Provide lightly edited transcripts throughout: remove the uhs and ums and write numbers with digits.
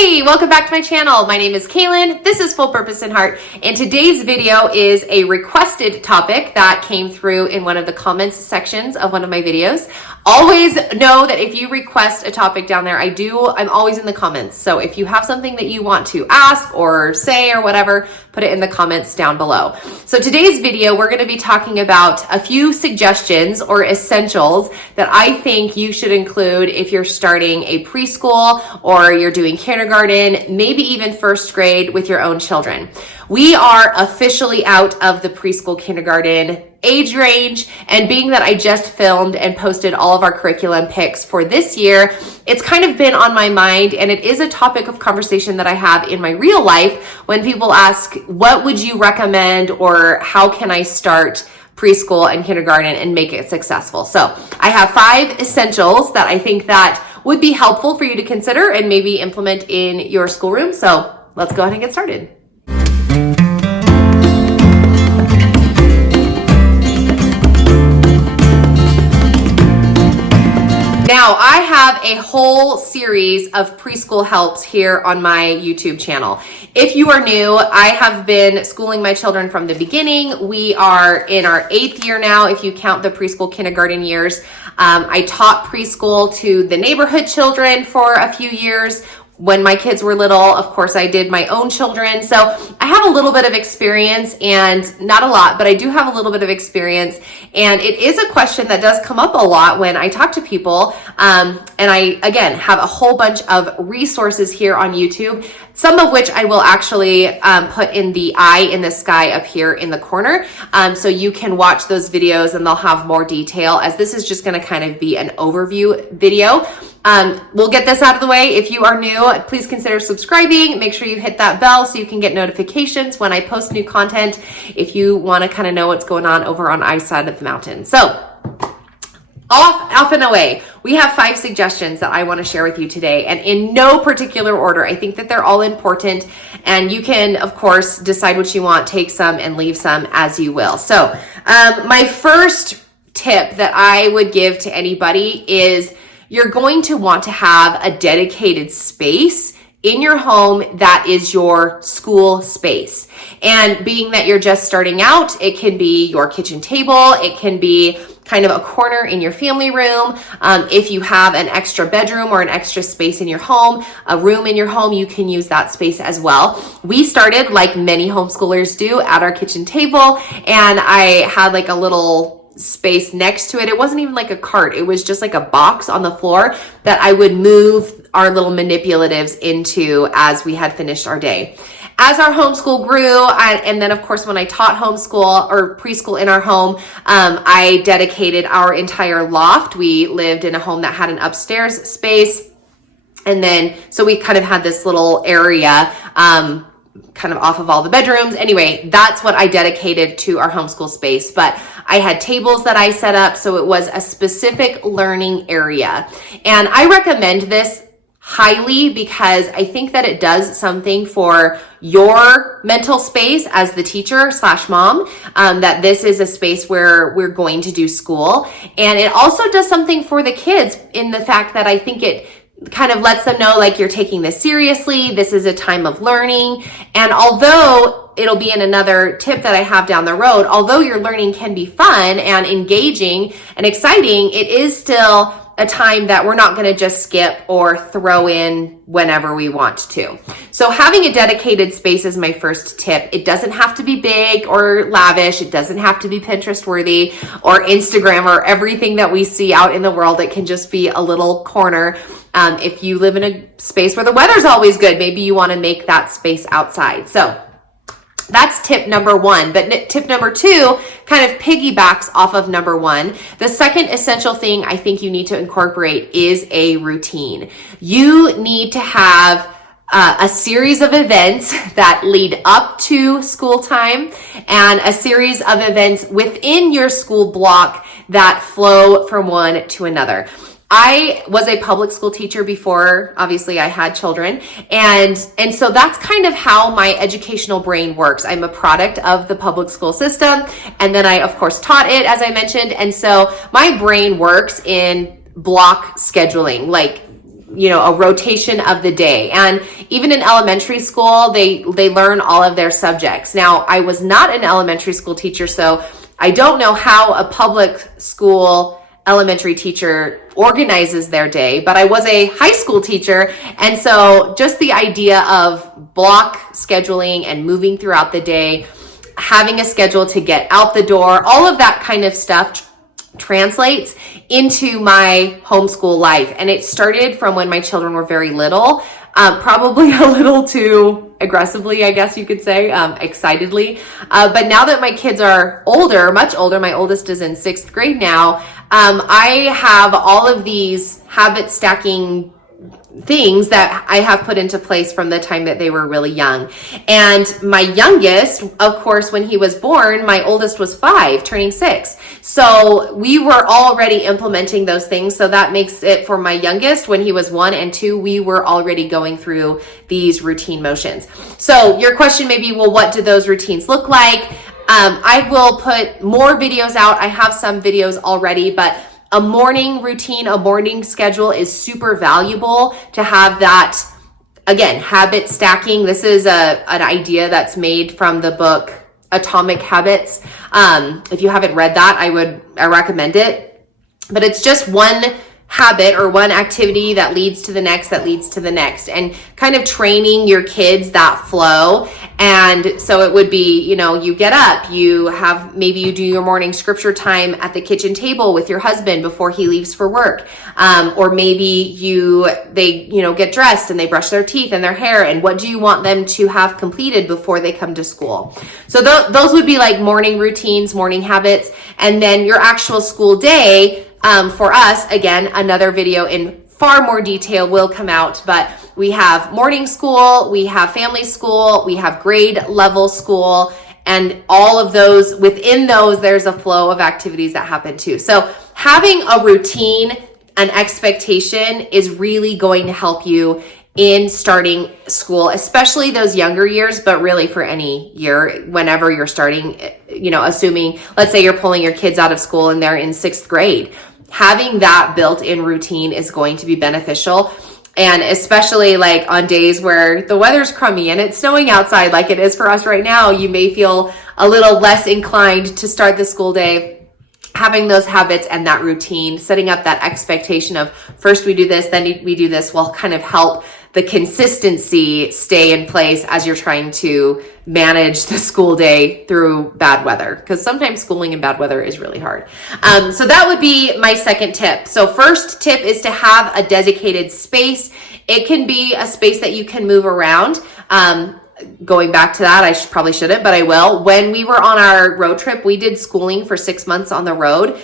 Hey, welcome back to my channel. My name is Kaylin. This is Full Purpose in Heart, and today's video is a requested topic that came through in one of the comments sections of one of my videos. Always know that if you request a topic down there, I'm always in the comments. So if you have something that you want to ask or say or whatever, put it in the comments down below. So today's video, we're going to be talking about a few suggestions or essentials that I think you should include if you're starting a preschool or you're doing kindergarten, maybe even first grade with your own children. We are officially out of the preschool kindergarten age range, and being that I just filmed and posted all of our curriculum picks for this year, it's kind of been on my mind, and it is a topic of conversation that I have in my real life when people ask, what would you recommend, or how can I start preschool and kindergarten and make it successful? So I have 5 essentials that I think that would be helpful for you to consider and maybe implement in your schoolroom. So let's go ahead and get started. Now, I have a whole series of preschool helps here on my YouTube channel. If you are new, I have been schooling my children from the beginning. We are in our 8th year now, if you count the preschool kindergarten years. I taught preschool to the neighborhood children for a few years. When my kids were little, of course, I did my own children. So I have a little bit of experience, and not a lot, but I do have a little bit of experience. And it is a question that does come up a lot when I talk to people. And I, again, have a whole bunch of resources here on YouTube, some of which I will actually put in the eye in the sky up here in the corner. So you can watch those videos and they'll have more detail, as this is just gonna kind of be an overview video. We'll get this out of the way. If you are new, please consider subscribing. Make sure you hit that bell so you can get notifications when I post new content, if you want to kind of know what's going on over on our side of the mountain. So off and away, we have 5 suggestions that I want to share with you today, and in no particular order. I think that they're all important, and you can, of course, decide what you want, take some and leave some as you will. So my first tip that I would give to anybody is you're going to want to have a dedicated space in your home that is your school space. And being that you're just starting out, it can be your kitchen table, it can be kind of a corner in your family room. If you have an extra bedroom or an extra space in your home, a room in your home, you can use that space as well. We started, like many homeschoolers do, at our kitchen table, and I had like a little space next to it. It wasn't even like a cart. It was just like a box on the floor that I would move our little manipulatives into as we had finished our day. As our homeschool grew, and then of course when I taught homeschool or preschool in our home, I dedicated our entire loft. We lived in a home that had an upstairs space. And then, so we kind of had this little area, kind of off of all the bedrooms. Anyway, that's what I dedicated to our homeschool space. But I had tables that I set up, so it was a specific learning area. And I recommend this highly because I think that it does something for your mental space as the teacher / mom, that this is a space where we're going to do school. And it also does something for the kids in the fact that I think it kind of lets them know, like, you're taking this seriously. This is a time of learning. And although it'll be in another tip that I have down the road, although your learning can be fun and engaging and exciting, it is still a time that we're not going to just skip or throw in whenever we want to. So having a dedicated space is my first tip. It doesn't have to be big or lavish. It doesn't have to be Pinterest worthy or Instagram or everything that we see out in the world. It can just be a little corner. If you live in a space where the weather's always good, maybe you want to make that space outside. So that's tip number 1. But tip number 2 kind of piggybacks off of number 1. The second essential thing I think you need to incorporate is a routine. You need to have a series of events that lead up to school time and a series of events within your school block that flow from one to another. I was a public school teacher before, obviously I had children. And so that's kind of how my educational brain works. I'm a product of the public school system. And then I, of course, taught it, as I mentioned. And so my brain works in block scheduling, like a rotation of the day. And even in elementary school, they learn all of their subjects. Now, I was not an elementary school teacher, so I don't know how a public school elementary teacher organizes their day, but I was a high school teacher. And so just the idea of block scheduling and moving throughout the day, having a schedule to get out the door, all of that kind of stuff translates into my homeschool life. And it started from when my children were very little, probably a little too aggressively, I guess you could say, excitedly. But now that my kids are older, much older, my oldest is in 6th grade now, I have all of these habit stacking things that I have put into place from the time that they were really young. And my youngest, of course, when he was born, my oldest was 5, turning 6. So we were already implementing those things. So that makes it for my youngest, when he was 1 and 2, we were already going through these routine motions. So your question may be, well, what do those routines look like? I will put more videos out. I have some videos already, but a morning routine, a morning schedule is super valuable to have that. Again, habit stacking. This is an idea that's made from the book Atomic Habits. If you haven't read that, I recommend it. But it's just one habit or one activity that leads to the next, that leads to the next, and kind of training your kids that flow. And so it would be, you get up, maybe you do your morning scripture time at the kitchen table with your husband before he leaves for work. Or maybe they get dressed and they brush their teeth and their hair, and what do you want them to have completed before they come to school? So those would be like morning routines, morning habits. And then your actual school day, for us, again, another video in far more detail will come out, but we have morning school, we have family school, we have grade level school, and all of those, within those, there's a flow of activities that happen too. So having a routine, an expectation is really going to help you in starting school, especially those younger years, but really for any year, whenever you're starting, assuming, let's say you're pulling your kids out of school and they're in 6th grade. Having that built-in routine is going to be beneficial. And especially like on days where the weather's crummy and it's snowing outside like it is for us right now, you may feel a little less inclined to start the school day. Having those habits and that routine, setting up that expectation of first we do this, then we do this, will kind of help the consistency stay in place as you're trying to manage the school day through bad weather, because sometimes schooling in bad weather is really hard. So that would be my second tip. So first tip is to have a dedicated space. It can be a space that you can move around. Going back to that, I probably shouldn't, but I will. When we were on our road trip, we did schooling for 6 months on the road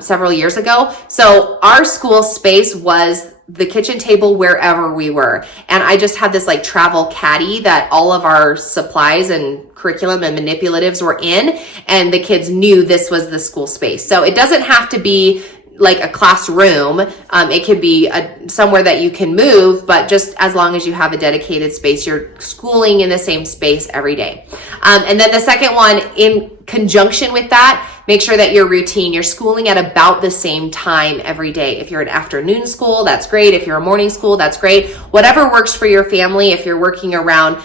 several years ago. So our school space was the kitchen table wherever we were. And I just had this like travel caddy that all of our supplies and curriculum and manipulatives were in, and the kids knew this was the school space. So it doesn't have to be like a classroom. It could be somewhere that you can move, but just as long as you have a dedicated space, you're schooling in the same space every day. And then the second one, in conjunction with that, make sure that your routine, you're schooling at about the same time every day. If you're an afternoon school, that's great. If you're a morning school, that's great. Whatever works for your family. If you're working around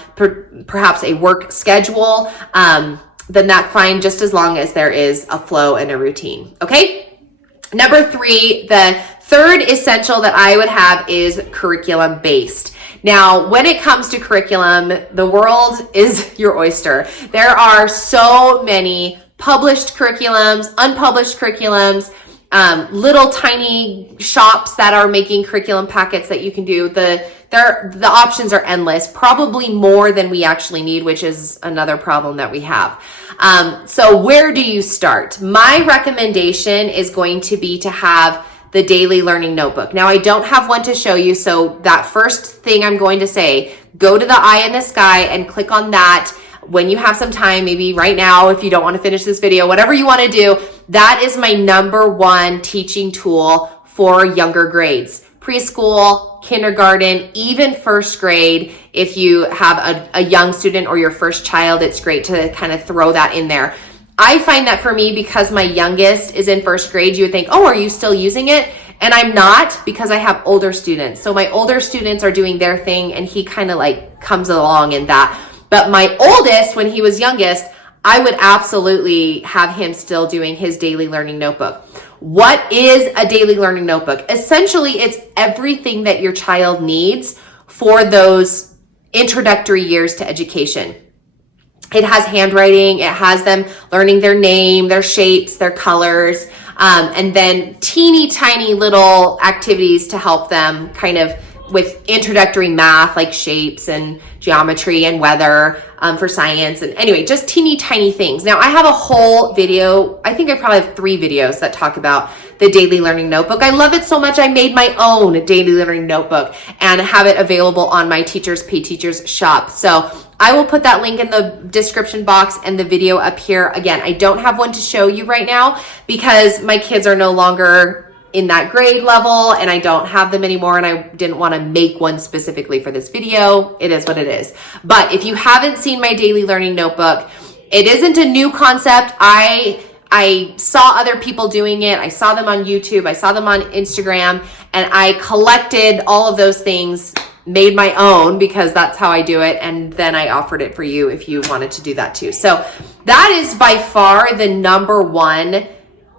perhaps a work schedule, then that's fine, just as long as there is a flow and a routine. Okay? Number 3, the third essential that I would have is curriculum based. Now, when it comes to curriculum, the world is your oyster. There are so many published curriculums, unpublished curriculums, little tiny shops that are making curriculum packets that you can do. The options are endless, probably more than we actually need, which is another problem that we have. So where do you start? My recommendation is going to be to have the daily learning notebook. Now, I don't have one to show you, so that first thing I'm going to say, go to the eye in the sky and click on that when you have some time, maybe right now, if you don't want to finish this video, whatever you want to do. That is my number 1 teaching tool for younger grades. Preschool, kindergarten, even 1st grade. If you have a young student or your first child, it's great to kind of throw that in there. I find that for me, because my youngest is in 1st grade, you would think, oh, are you still using it? And I'm not, because I have older students. So my older students are doing their thing and he kind of like comes along in that. But my oldest, when he was youngest, I would absolutely have him still doing his daily learning notebook. What is a daily learning notebook? Essentially, it's everything that your child needs for those introductory years to education. It has handwriting, it has them learning their name, their shapes, their colors, and then teeny tiny little activities to help them kind of with introductory math, like shapes and geometry and weather, for science. And anyway, just teeny tiny things. Now I have a whole video. I think I probably have 3 videos that talk about the daily learning notebook. I love it so much. I made my own daily learning notebook and have it available on my Teachers Pay Teachers shop. So I will put that link in the description box and the video up here. Again, I don't have one to show you right now because my kids are no longer in that grade level and I don't have them anymore, and I didn't want to make one specifically for this video. It is what it is. But if you haven't seen my daily learning notebook, it isn't a new concept. I saw other people doing it. I saw them on YouTube. I saw them on Instagram, and I collected all of those things, made my own because that's how I do it. And then I offered it for you if you wanted to do that too. So that is by far the number one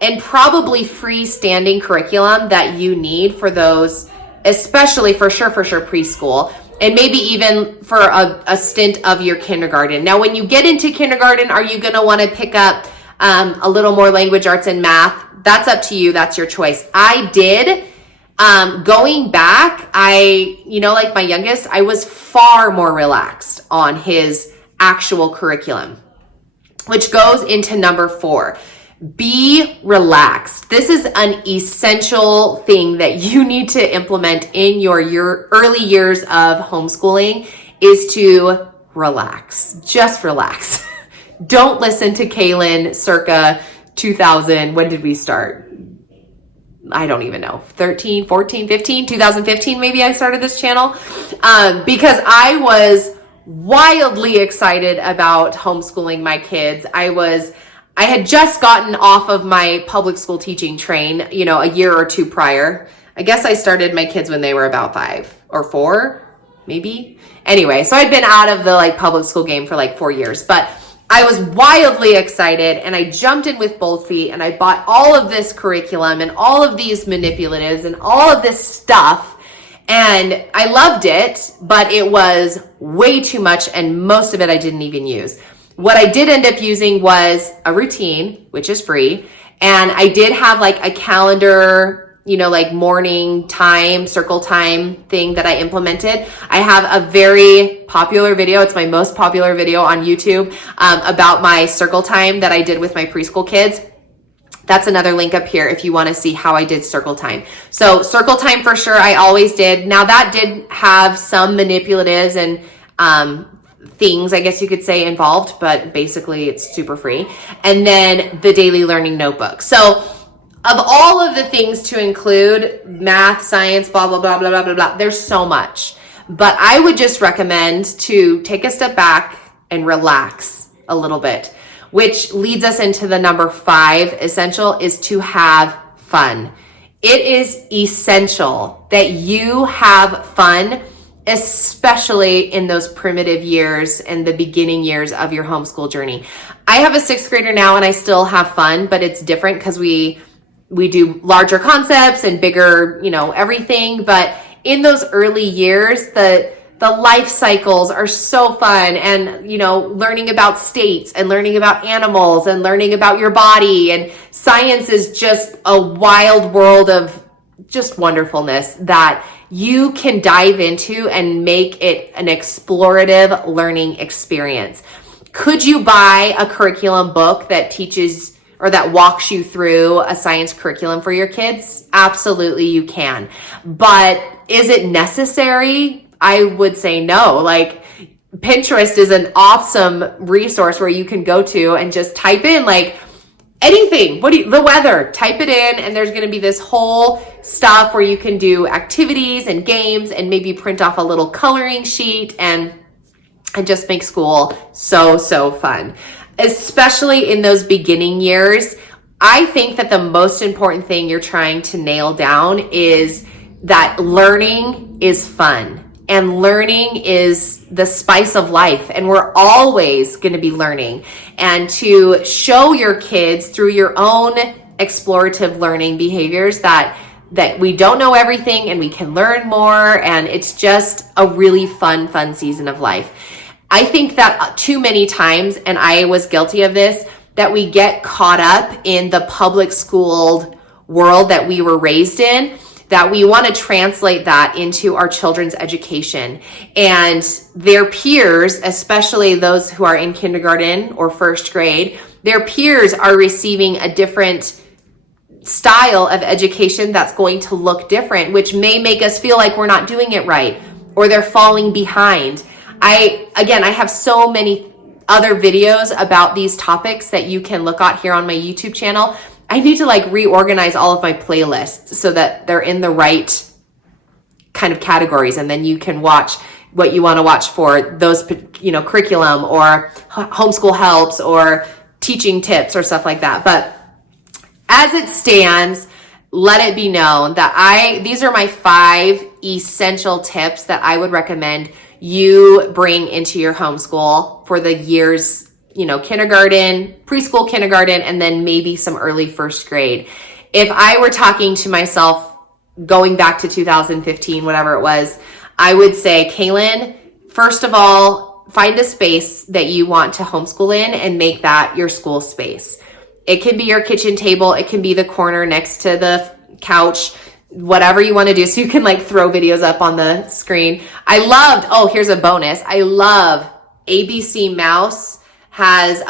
and probably freestanding curriculum that you need for those, especially for sure preschool, and maybe even for a stint of your kindergarten. Now, when you get into kindergarten, are you gonna wanna pick up a little more language arts and math? That's up to you, that's your choice. I did, going back, like my youngest, I was far more relaxed on his actual curriculum, which goes into number 4. Be relaxed. This is an essential thing that you need to implement in your early years of homeschooling, is to relax. Just relax. Don't listen to Kaylin circa 2000. When did we start? I don't even know. 13, 14, 15, 2015 maybe I started this channel, because I was wildly excited about homeschooling my kids. I had just gotten off of my public school teaching train, a year or 2 prior. I guess I started my kids when they were about 5 or 4, maybe. Anyway, so I'd been out of the public school game for 4 years, but I was wildly excited and I jumped in with both feet and I bought all of this curriculum and all of these manipulatives and all of this stuff. And I loved it, but it was way too much and most of it I didn't even use. What I did end up using was a routine, which is free. And I did have a calendar, morning time, circle time thing that I implemented. I have a very popular video. It's my most popular video on YouTube, about my circle time that I did with my preschool kids. That's another link up here if you want to see how I did circle time. So circle time for sure, I always did. Now that did have some manipulatives and, things, I guess you could say, involved, but basically it's super free. And then the daily learning notebook. So of all of the things to include, math, science, blah, blah, blah, blah, blah, blah, blah, there's so much. But I would just recommend to take a step back and relax a little bit, which leads us into the number 5 essential, is to have fun. It is essential that you have fun, especially in those primitive years and the beginning years of your homeschool journey. I have a 6th grader now and I still have fun, but it's different because we do larger concepts and bigger, everything. But in those early years, the life cycles are so fun, and, learning about states and learning about animals and learning about your body, and science is just a wild world of just wonderfulness that you can dive into and make it an explorative learning experience. Could you buy a curriculum book that teaches or that walks you through a science curriculum for your kids? Absolutely, you can. But is it necessary? I would say no. Pinterest is an awesome resource where you can go to and just type in anything, the weather, type it in, and there's going to be this whole stuff where you can do activities and games and maybe print off a little coloring sheet and just make school so fun. Especially in those beginning years, I think that the most important thing you're trying to nail down is that learning is fun. And learning is the spice of life. And we're always going to be learning. And to show your kids through your own explorative learning behaviors that we don't know everything and we can learn more. And it's just a really fun season of life. I think that too many times, and I was guilty of this, that we get caught up in the public schooled world that we were raised in, that we want to translate that into our children's education. And their peers, especially those who are in kindergarten or first grade, their peers are receiving a different style of education that's going to look different, which may make us feel like we're not doing it right or they're falling behind. I have so many other videos about these topics that you can look at here on my YouTube channel. I need to reorganize all of my playlists so that they're in the right kind of categories. And then you can watch what you want to watch for those, curriculum or homeschool helps or teaching tips or stuff like that. But as it stands, let it be known that these are my 5 essential tips that I would recommend you bring into your homeschool for the years, kindergarten, preschool, kindergarten, and then maybe some early first grade. If I were talking to myself going back to 2015, whatever it was, I would say, Kaylin, first of all, find a space that you want to homeschool in and make that your school space. It can be your kitchen table. It can be the corner next to the couch, whatever you want to do. So you can throw videos up on the screen. Here's a bonus. I love ABC Mouse has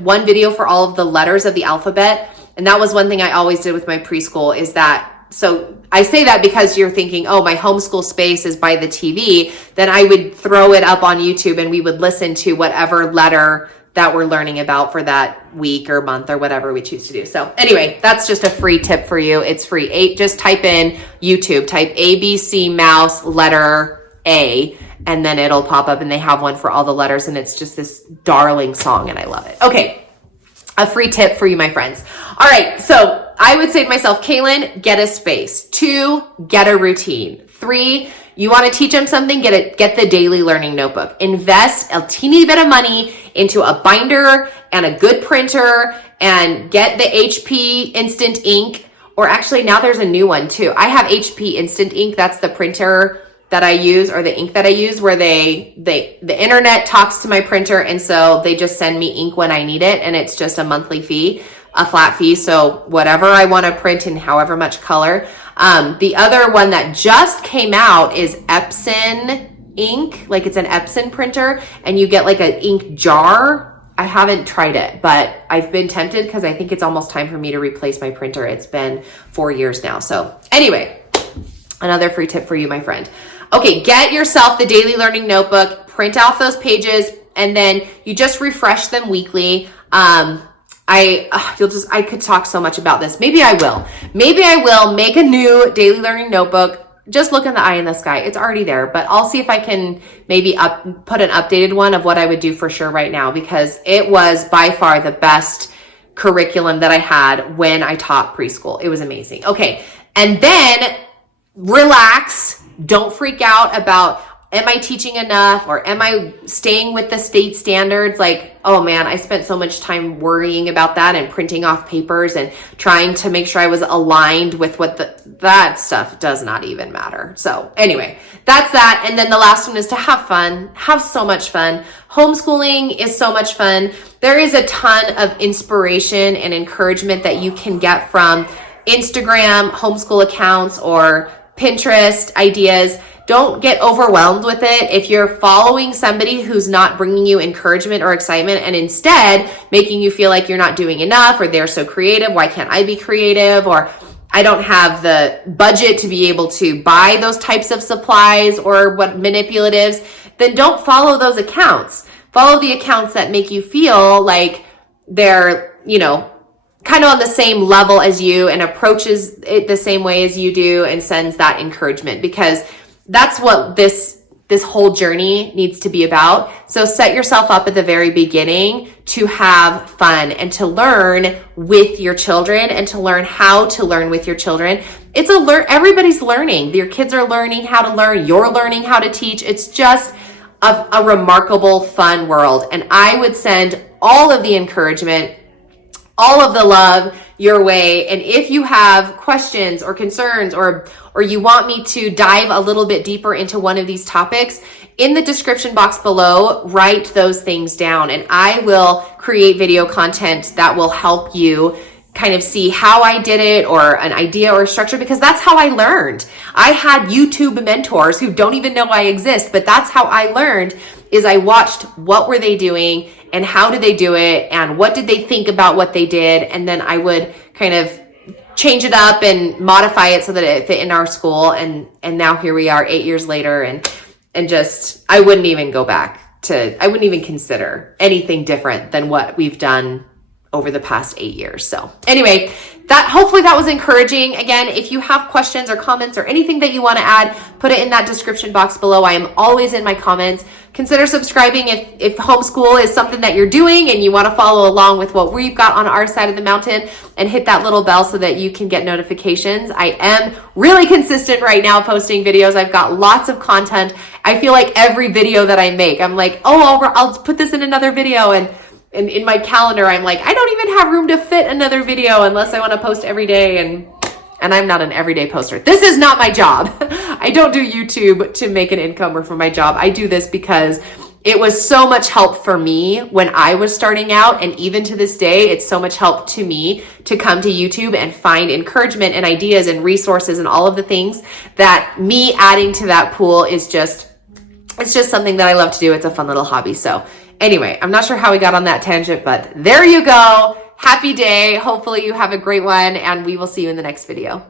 one video for all of the letters of the alphabet. And that was one thing I always did with my preschool is that, so I say that because you're thinking, oh, my homeschool space is by the TV. Then I would throw it up on YouTube and we would listen to whatever letter that we're learning about for that week or month or whatever we choose to do. So anyway, that's just a free tip for you. It's free. Just type in YouTube, type ABC Mouse letter A, and then it'll pop up and they have one for all the letters. And it's just this darling song and I love it. Okay. A free tip for you, my friends. All right. So I would say to myself, Kaylin, get a space. 2, get a routine. 3, you want to teach them something, get the daily learning notebook. Invest a teeny bit of money into a binder and a good printer and get the HP Instant Ink, or actually now there's a new one too. I have HP Instant Ink. That's the printer that I use, or the ink that I use, where the internet talks to my printer. And so they just send me ink when I need it. And it's just a monthly fee, a flat fee. So whatever I want to print in however much color. The other one that just came out is Epson ink. It's an Epson printer and you get an ink jar. I haven't tried it, but I've been tempted because I think it's almost time for me to replace my printer. It's been 4 years now. So anyway, another free tip for you, my friend. Okay, get yourself the daily learning notebook, print off those pages, and then you just refresh them weekly. I could talk so much about this. Maybe I will make a new daily learning notebook. Just look in the eye in the sky. It's already there, but I'll see if I can maybe put an updated one of what I would do for sure right now, because it was by far the best curriculum that I had when I taught preschool. It was amazing. Okay. And then relax. Don't freak out about, am I teaching enough or am I staying with the state standards? Oh man, I spent so much time worrying about that and printing off papers and trying to make sure I was aligned with that stuff does not even matter. So anyway, that's that. And then the last one is to have fun, have so much fun. Homeschooling is so much fun. There is a ton of inspiration and encouragement that you can get from Instagram homeschool accounts or Pinterest ideas. Don't get overwhelmed with it. If you're following somebody who's not bringing you encouragement or excitement and instead making you feel like you're not doing enough, or they're so creative, why can't I be creative? Or I don't have the budget to be able to buy those types of supplies or manipulatives, then don't follow those accounts. Follow the accounts that make you feel like they're, kind of on the same level as you and approaches it the same way as you do and sends that encouragement, because that's what this this whole journey needs to be about. So set yourself up at the very beginning to have fun and to learn with your children and to learn how to learn with your children. Everybody's learning. Your kids are learning how to learn. You're learning how to teach. It's just a remarkable, fun world. And I would send all of the encouragement, all of the love your way. And if you have questions or concerns or you want me to dive a little bit deeper into one of these topics, in the description box below, write those things down and I will create video content that will help you kind of see how I did it or an idea or structure, because that's how I learned. I had YouTube mentors who don't even know I exist, but that's how I learned, is I watched what were they doing and how did they do it and what did they think about what they did, and then I would kind of change it up and modify it so that it fit in our school, and now here we are 8 years later, and just I wouldn't even consider anything different than what we've done over the past 8 years. So anyway, hopefully that was encouraging. Again, if you have questions or comments or anything that you want to add, put it in that description box below. I am always in my comments. Consider subscribing if homeschool is something that you're doing and you want to follow along with what we've got on our side of the mountain, and hit that little bell so that you can get notifications. I am really consistent right now posting videos. I've got lots of content. I feel like every video that I make, I'm like, oh, I'll put this in another video, and in my calendar, I'm like, I don't even have room to fit another video unless I want to post every day. And I'm not an everyday poster. This is not my job. I don't do YouTube to make an income or for my job. I do this because it was so much help for me when I was starting out. And even to this day, it's so much help to me to come to YouTube and find encouragement and ideas and resources and all of the things that me adding to that pool is it's just something that I love to do. It's a fun little hobby. So anyway, I'm not sure how we got on that tangent, but there you go. Happy day. Hopefully you have a great one, and we will see you in the next video.